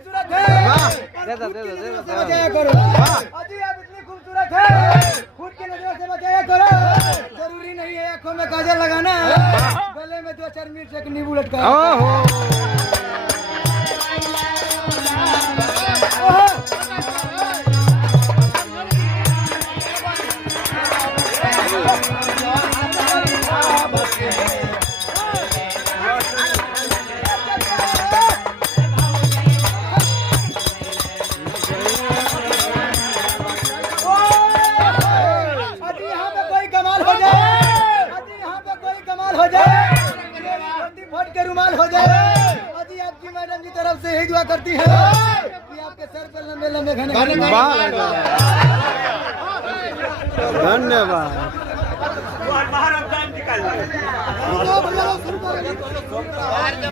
खूबसूरत है, दे दो, दे दो, दे दो, दे दो। बचाया करो। अजी आप इतनी खूबसूरत है, खुद की नजरों से बचाया करो। जरूरी नहीं है आंखों में काजल लगाना, गले में 2-4 मिर्च एक नींबू लटका। ओहो अजी यहाँ पे कोई कमाल हो जाए, अजी यहाँ पे कोई कमाल हो जाए, मेरी फट के रुमाल हो जाए। अजी आपकी मैडम की तरफ से यही दुआ करती है कि आपके सर पे लंबे लंबे घने धन्यवाद। धन्यवाद।